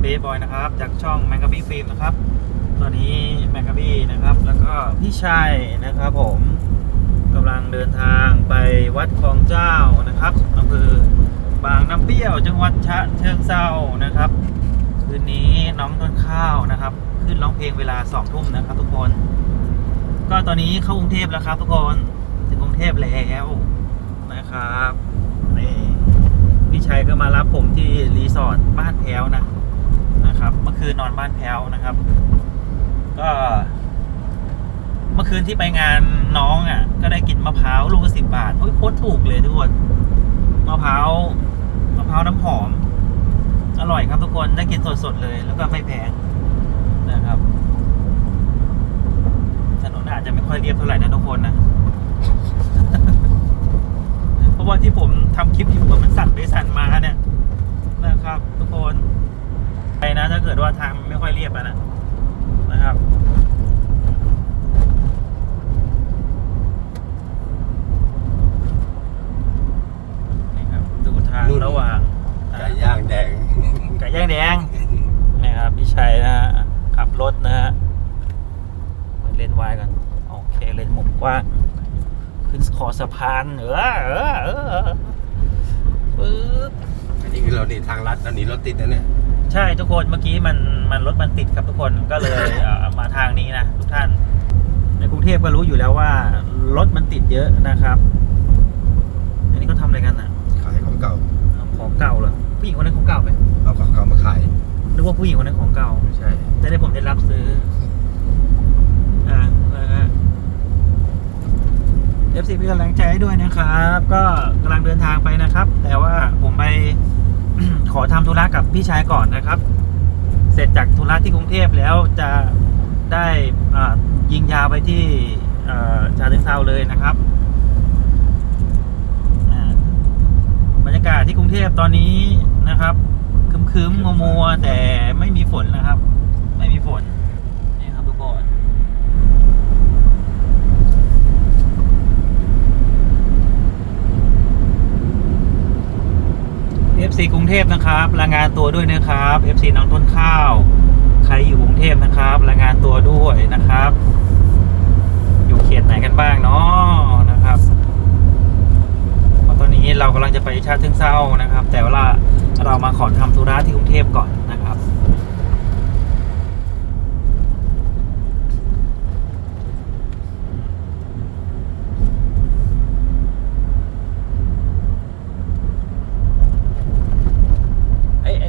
เบสบอยนะครับ จากช่องแมงกะบี้ฟิล์มนะครับ ตอนนี้แมงกะบี้นะครับ แล้วก็พี่ชายนะครับผมกำลังเดินทางไปวัดคลองเจ้านะครับอำเภอบางน้ำเปรี้ยวจังหวัดฉะเชิงเซานะครับ คืนนี้น้องต้นข้าวนะครับ ขึ้นร้องเพลงเวลาสองทุ่มนะครับ ทุกคน ก็ตอนนี้เข้ากรุงเทพแล้วครับ ทุกคนถึงกรุงเทพแล้วนะครับนี่พี่ชัยก็มารับผมที่รีสอร์ทบ้านแพ้วนะ นะครับ เมื่อคืนนอนบ้านแพ้วนะครับ ก็ เมื่อคืนที่ไปงานน้องอะ ก็ได้กินมะพร้าวลูกละสิบบาทโอ้ยโคตรถูกเลยทุกคนมะพร้าวมะพร้าวน้ำหอม อร่อยครับทุกคนได้กินสดๆเลย แล้วก็ไม่แพงนะครับถนนอาจจะไม่ค่อยเรียบเท่าไหร่นะทุกคนนะเพราะว่าที่ผมทำคลิปอยู่มันสั่นไปสั่นมาเนี่ยนะครับ ทุกคนไป นะ ถ้าเกิดว่าทางไม่ค่อยเรียบอะนะนะครับนี่ครับดูทางนู่นระหว่างไก่ย่างแดงไก่ย่างแดงนะครับพี่ชัยนะฮะขับรถนะฮะเปิดเลนส์วายก่อนโอเคเลนส์มุมกว้างขึ้นขอสะพานเออเออเออปึ๊บอันนี้คือเราหนีทางลัดเราหนีรถติดนะเนี่ย ใช่ทุกคนเมื่อกี้มันมันรถมันติดครับทุกคนก็เลยเอ่อมาทางนี้นะทุกท่าน ในกรุงเทพก็รู้อยู่แล้วว่ารถมันติดเยอะนะครับ อันนี้ก็ทำอะไรกันอะขายของเก่าเอาของเก่าเหรอผู้หญิงคนนั้นของเก่าไหมเอาของเก่ามาขายนึกว่าผู้หญิงคนนั้นของเก่า ไม่ใช่ จะได้ผมได้รับซื้อ อ่านะฮะ FC เป็นกำลังใจให้ด้วยนะครับ ก็กำลังเดินทางไปนะครับ แต่ว่าผมไป ขอทำธุระกับพี่ชายก่อนนะครับ เสร็จจากธุระที่กรุงเทพแล้วจะได้ยิงยาวไปที่ชาเชิงเซาเลยนะครับบรรยากาศที่กรุงเทพตอนนี้นะครับ คึมๆมัวๆแต่ไม่มีฝนนะครับ ไม่มีฝนครับทุกคน FC กรุงเทพนะครับ รายงานตัวด้วยนะครับ FC น้องต้นข้าว ใครอยู่กรุงเทพนะครับ รายงานตัวด้วยนะครับ อยู่เขตไหนกันบ้างเนาะนะครับตอนนี้เรากำลังจะไปชาติเชิงเศร้านะครับ แต่ว่าเรามาขอทำธุระที่กรุงเทพก่อน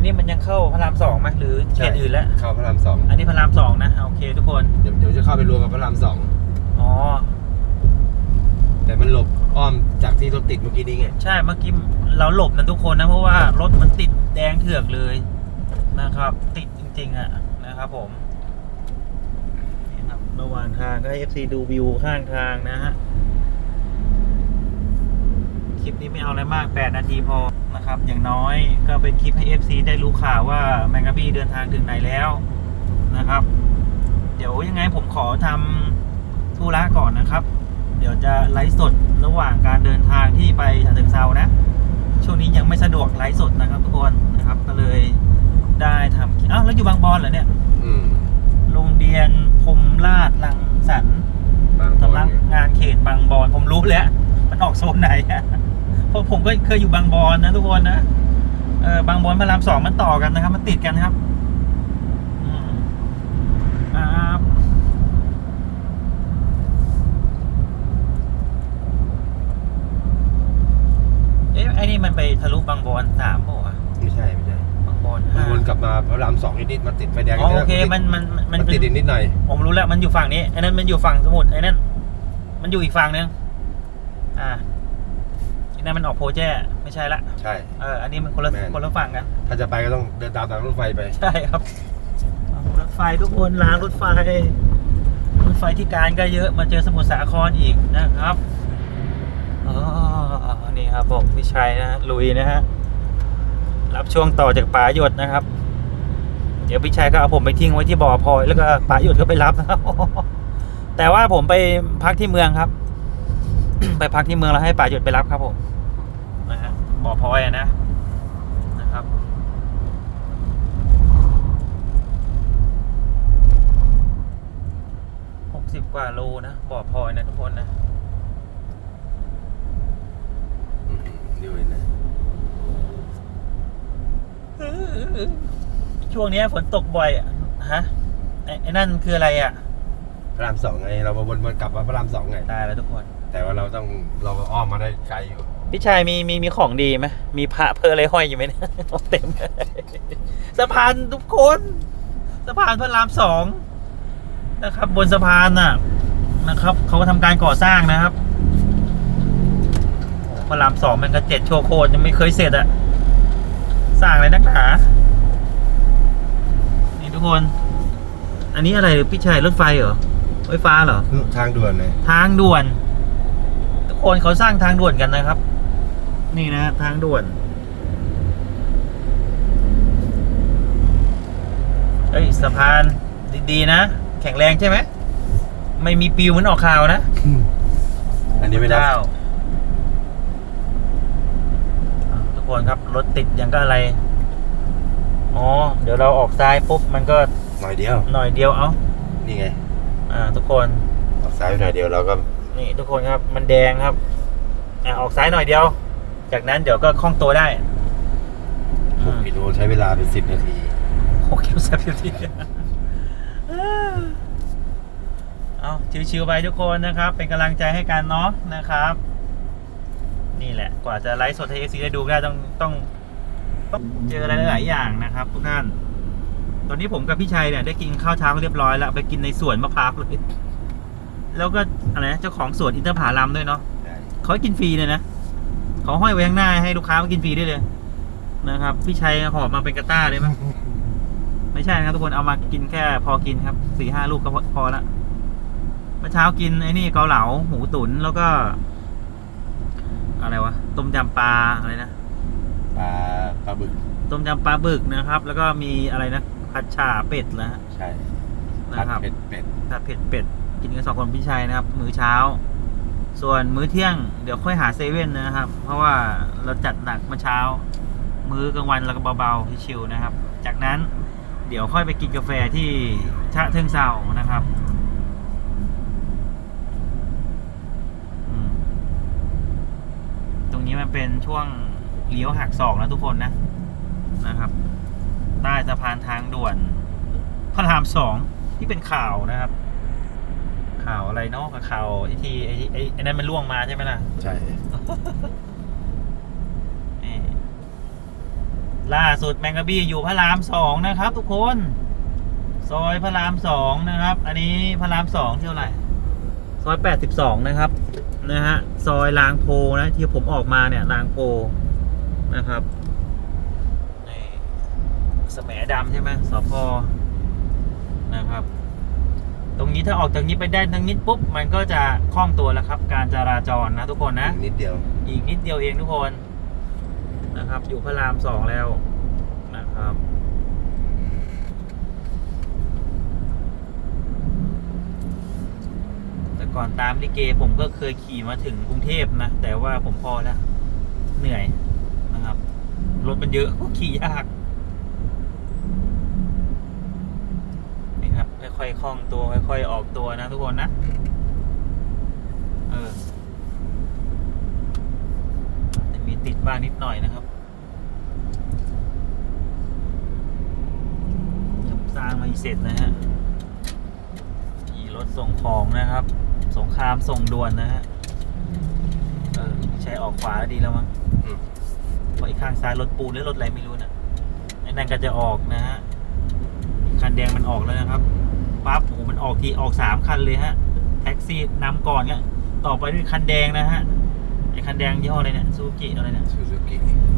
นะครับเอ้ยอันนี้มันยังเข้าพระรามสองไหมหรือเขตอื่นแล้ว เข้าพระรามสองอันนี้พระรามสองนะโอเคทุกคน เดี๋ยวเดี๋ยวจะเข้าไปรวมกับพระรามสองอ๋อ แต่มันหลบอ้อมจากที่รถติดเมื่อกี้นี้ไง ใช่เมื่อกี้เราหลบนะทุกคนนะ เพราะว่ารถมันติดแดงเถือกเลยนะครับ ติดจริง ๆ อะนะครับผมนี่ครับระหว่างทางก็ให้ FC ดูวิวข้างทางนะฮะ คลิปนี้ไม่เอาอะไรมาก 8 นาทีพอนะครับ อย่างน้อยก็เป็นคลิปให้ FC ได้รู้ข่าวว่าแมงกะบี้เดินทางถึงไหนแล้วนะครับ เดี๋ยวยังไงผมขอทำธุระก่อนนะครับ เดี๋ยวจะไลฟ์สดระหว่างการเดินทางที่ไปฉะเชิงเซานะ ช่วงนี้ยังไม่สะดวกไลฟ์สดนะครับทุกคนนะครับ ก็เลยได้ทำอ้าวแล้วอยู่บางบอนเหรอเนี่ยอืมโรงเรียนพรหมราชลังสรรค์บางบอสำลนักเนี่ยงานเขตบางบอนผมรู้แล้วมันออกโซนไหน เพราะผมก็เคยอยู่บางบอนนะทุกคนนะเออบางบอนพระรามสองมันต่อกันนะครับ มันติดกันนะครับอืมครับเอ๊ะไอ้นี่มันไปทะลุบางบอนสามป่าวะไม่ใช่ไม่ใช่บางบอนมันห้าวนกลับมาพระรามสองนิดๆมาติดไฟแดงอ๋อโอเคติดมันมันมันมันติดอีกนิดหน่อย ผมรู้แล้วมันอยู่ฝั่งนี้ไอ้นั่นมันอยู่ฝั่งสมุทรไอ้นั่นมันอยู่อีกฝั่งนึงอ่าไอ้นั่นมันออกโพแจ้ไม่ใช่ละใช่ เอออันนี้มันคนละแม่น คนละฝั่งกันถ้าจะไปก็ต้องเดินตามทางรถไฟไป ใช่ครับรถไฟทุกคนรางรถไฟรถไฟที่การก็เยอะมาเจอสมุทรสาครอีกนะครับอ๋อนี่ครับผมพี่ชัยนะลุยนะฮะรับช่วงต่อจากป๋าหยดนะครับ เดี๋ยวพี่ชัยก็เอาผมไปทิ้งไว้ที่บ่อพลอยแล้วก็ป๋าหยดก็ไปรับนะครับแต่ว่าผมไปพักที่เมืองครับ ไปพักที่เมืองแล้วให้ป่าหยุดไปรับครับผมนะฮะบ่อพลอยนะนะครับ หกสิบกว่าโลนะบ่อพลอยนะทุกคนนะนี่ดูนะช่วงนี้ฝนตกบ่อยฮะไอ้นั่นคืออะไรอะพระรามสองไง เรามาวนๆกลับมาพระรามสองไง ตายแล้วทุกคน แต่ว่าเราต้องเราก็อ้อมมาได้ไกลอยู่พี่ชายมีมีมีของดีไหมมีพระเพออะไรห้อยอยู่ไหมเนี่ยเต็มเลยสะพานทุกคนสะพานพระรามสองนะครับ บนสะพานน่ะนะครับเขาทำการก่อสร้างนะครับโอ้พระรามสองมันก็เจ็ดโชว์โคตรยังไม่เคยเสร็จอะสร้างอะไรนักหนานี่ทุกคน อันนี้อะไรพี่ชายรถไฟเหรอไฟฟ้าเหรอทางด่วนเลยทางด่วนทุก คนเขาสร้างทางด่วนกันนะครับ นี่นะทางด่วนเอ้ยสะพานดีๆนะ แข็งแรงใช่ไหม ไม่มีปิวเหมือนออกข่าวนะ อันนี้ไม่นับเจ้าอะทุกคนครับ รถติดยังก็อะไร อ๋อ เดี๋ยวเราออกซ้ายปุ๊บ มันก็หน่อยเดียว หน่อยเดียวเอานี่ไง อ่า ทุกคน ออกซ้ายไปหน่อยเดียวเราก็ นี่ทุกคนครับมันแดงครับอะออกซ้ายหน่อยเดียว จากนั้นเดี๋ยวก็คล่องตัวได้หกกิโลใช้เวลาเป็นสิบนาทีโอเคสักทีเอาชิวๆไปทุกคนนะครับ เป็นกำลังใจให้กันเนาะนะครับ นี่แหละ กว่าจะไลฟ์สดให้เอซีได้ดูได้ต้องต้องต้องเจออะไรหลายๆอย่างนะครับ ทุกท่าน ตอนนี้ผมกับพี่ชัยเนี่ยได้กินข้าวเช้าเรียบร้อยแล้ว ไปกินในสวนมะพร้าวเลย แล้วก็อะไรนะเจ้าของสวนอินทผลัมด้วยเนาะเขาให้กินฟรีเลยนะเขาห้อยไว้ข้างหน้าให้ลูกค้ามากินฟรีได้เลยนะครับ พี่ชัยหอบมาเป็นกระต้าเลยมั้ยไม่ใช่นะครับทุกคนเอามากินแค่พอกินครับสี่ห้าลูกก็พอพอละเมื่อเช้ากินไอ้นี่เกาเหลาหมูตุ๋นแล้วก็ อะไรวะต้มยำปลาอะไรนะปลาปลาบึกต้มยำปลาบึกนะครับ แล้วก็มีอะไรนะผัดฉ่าเป็ดนะฮะใช่นะครับผัดเผ็ดเป็ดผัดเผ็ดเป็ด กินกันสองคนพี่ชัยนะครับ มื้อเช้า ส่วนมื้อเที่ยงเดี๋ยวค่อยหาเซเว่นนะครับ เพราะว่าเราจัดหนักเมื่อเช้า มื้อกลางวันเราก็เบาๆชิวๆนะครับ จากนั้นเดี๋ยวค่อยไปกินกาแฟที่ชะเทิงเซานะครับตรงนี้มันเป็นช่วงเลี้ยวหักศอกนะทุกคนนะนะครับใต้สะพานทางด่วนพระรามสองที่เป็นข่าวนะครับ ข่าวอะไรเนาะกับข่าวไอ้ที่ไอ้ไอ้ไอ้นั่นมันล่วงมาใช่ไหมล่ะ ใช่ นี่ล่าสุดแมงกะบี้อยู่พระรามสองนะครับ ทุกคน ซอยพระรามสองนะครับ อันนี้พระรามสองเท่าไหร่ ซอยแปดสิบสองนะครับ นะฮะ ซอยลางโพนะ ที่ผมออกมาเนี่ยลางโพนะครับนี่สแหมดำใช่ไหมสพนะครับ ตรงนี้ถ้าออกจากนี้ไปได้ทางนิดปุ๊บมันก็จะคล่องตัวแล้วครับ การจราจรนะทุกคนนะ นิดเดียว อีกนิดเดียวเองทุกคนนะครับ อยู่พระรามสองแล้วนะครับ แต่ก่อนตามลิเกผมก็เคยขี่มาถึงกรุงเทพนะ แต่ว่าผมพอแล้ว เหนื่อยนะครับ รถมันเยอะก็ขี่ยาก นี่ ครับค่อยๆคล่องตัวค่อยๆออกตัวนะทุกคนนะ เออจะมีติดบ้างนิดหน่อยนะครับยังสร้างไมาเสร็จนะฮะขี่รถส่งของนะครับ สงครามส่งด่วนนะฮะ เออ ใช้ออกขวาดีแล้วมั้งอืมเพราะอีกข้างซ้ายรถปูนหรือรถอะไรไม่รู้นะไอ้นั่นก็จะออกนะฮะอีกคันแดงมันออกแล้วนะครับ ปั๊บโอ้โหมันออกทีออกสามคันเลยฮะ แท็กซี่นำก่อนเนี่ยต่อไปด้วยคันแดงนะฮะไอ้คันแดงยี่ห้ออะไรเนี่ยซูกิอะไรเนี่ยซูซูกิ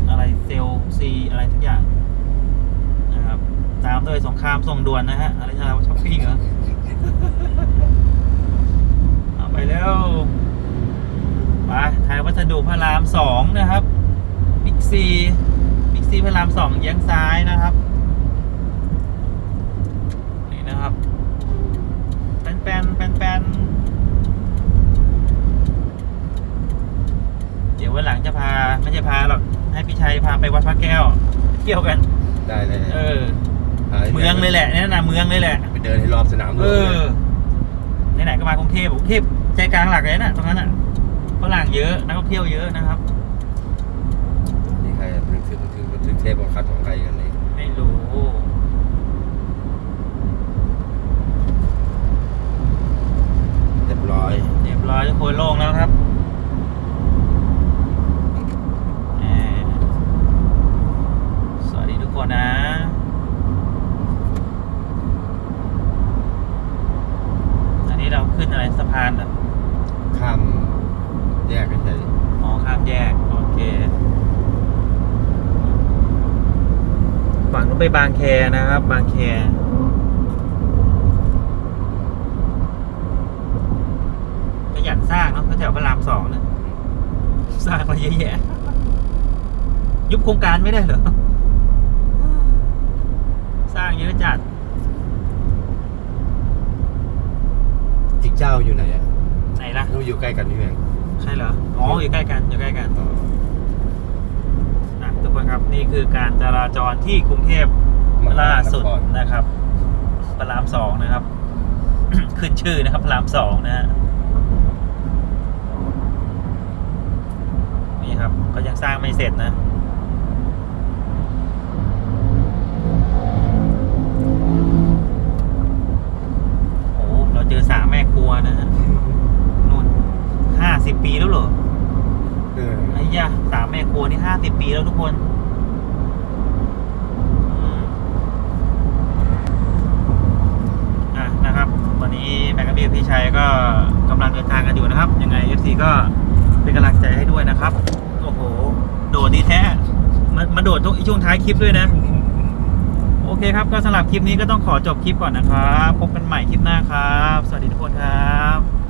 อะไรเซลซีอะไรทุกอย่างนะครับตามด้วยสงครามส่งด่วนนะฮะอะไรอะไรช้อปปิ้งเหรอเอาไปแล้วไปไทยวัสดุพระรามสองนะครับบิ๊กซีบิ๊กซีพระรามสองเยียงซ้ายนะครับ นี่นะครับ แปนแปนแปนแปนเดี๋ยววันหลังจะพาไม่ใช่พาหรอกให้พี่ชัยพาไปวัดพระแก้ว เที่ยวกัน ได้เลยเออหาเมืองเลยแหละเนี่ยนะเมืองเลยแหละ ไปเดินให้รอบสนามหลเอวงอไหนไหนก็มากรุงเทพกรุงเทพใจกลางหลักเลยนะตรงนั้นอะฝรั่งเยอะนักท่องเที่ยวเยอะนะครับนี่ใครบันทึกบันทึกบันทึกเทปบังคับของใครกันนี่ไม่รู้ เรียบร้อย เรียบร้อยทุกคนโล่งแล้วครับแหมสวัสดีทุกคนนะ อันนี้ เราขึ้นอะไรสะพานเหรอข้ามแยกเฉยอ๋อข้ามแยก โอเค ฝั่งนู้นไปบางแคนะครับ บางแคขยันสร้างเนาะแถวพระรามสองนะสร้างมาเยอะแยะ ยุบโครงการไม่ได้เหรอ สร้างเยอะจัด อีกเจ้าอยู่ไหนอะไหนล่ะนู้นอยู่ใกล้กันพี่แมงใช่เหรออ๋ออยู่ใกล้กันอยู่ใกล้กันอะทุกคนครับนี่คือการจราจรที่กรุงเทพล่าสุดนะครับพระรามสองนะครับ ขึ้นชื่อนะครับพระรามสองนะฮะนี่ครับก็ยังสร้างไม่เสร็จนะโอ้เราเจอสามแม่ครั วนะฮะนู่นห้าสิบปีแล้วเหรอเออไอ้ยะสามแม่ครัวนี่ห้าสิบปีแล้วทุกคนอืมอะนะครับ วันนี้แมกกาบีพี่ชัยก็กำลังเดินทางกันอยู่นะครับ ยังไง FC ก็เป็นกำลังใจให้ด้วยนะครับ โอ้โห โดดดีแท้มามาโดดทุกช่วงท้ายคลิปด้วยนะโอ เคครับก็สำหรับคลิปนี้ก็ต้องขอจบคลิปก่อนนะครับ พบกันใหม่คลิปหน้าครับ สวัสดีทุกคนครับ